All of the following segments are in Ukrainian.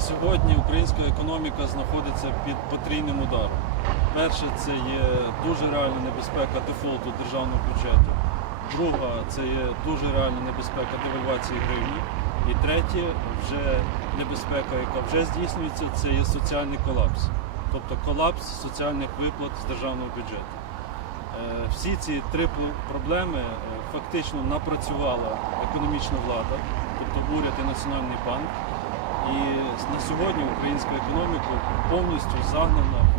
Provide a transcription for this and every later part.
Сьогодні українська економіка знаходиться під потрійним ударом. Перше, це є дуже реальна небезпека дефолту державного бюджету. Друга це є дуже реальна небезпека девальвації гривні. І третє, вже небезпека, яка вже здійснюється, це є соціальний колапс, тобто колапс соціальних виплат з державного бюджету. Е, Всі ці три проблеми е, фактично напрацювала економічна влада, тобто уряд і Національний банк. І на сьогодні українська економіка повністю загнана в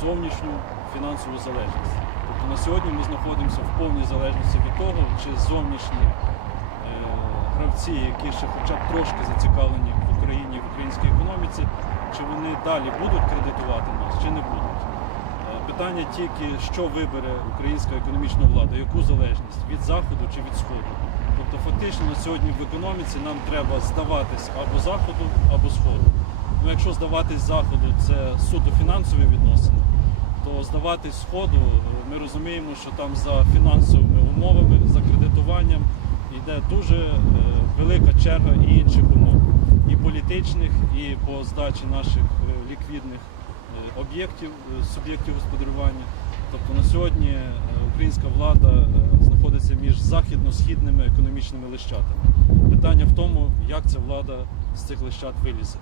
зовнішню фінансову залежність. Тобто на сьогодні ми знаходимося в повній залежності від того, чи зовнішні е, гравці, які ще хоча б трошки зацікавлені в Україні, в українській економіці, чи вони далі будуть кредитувати нас, чи не будуть. Е, Питання тільки, що вибере українська економічна влада, яку залежність від заходу чи від сходу. Тобто фактично сьогодні в економіці нам треба здаватись або заходу, або сходу. Ну, якщо здаватись заходу це суто фінансові відносини, то здаватись сходу е, ми розуміємо, що там за фінансовими умовами, за кредитуванням йде дуже е, велика черга і інших умов, і політичних, і по здачі наших е, ліквідних об'єктів, суб'єктів господарювання. Тобто на сьогодні е, українська влада е, знаходиться між західно-східними економічними лищатами. Питання в тому, як ця влада з цих лищат вилізе.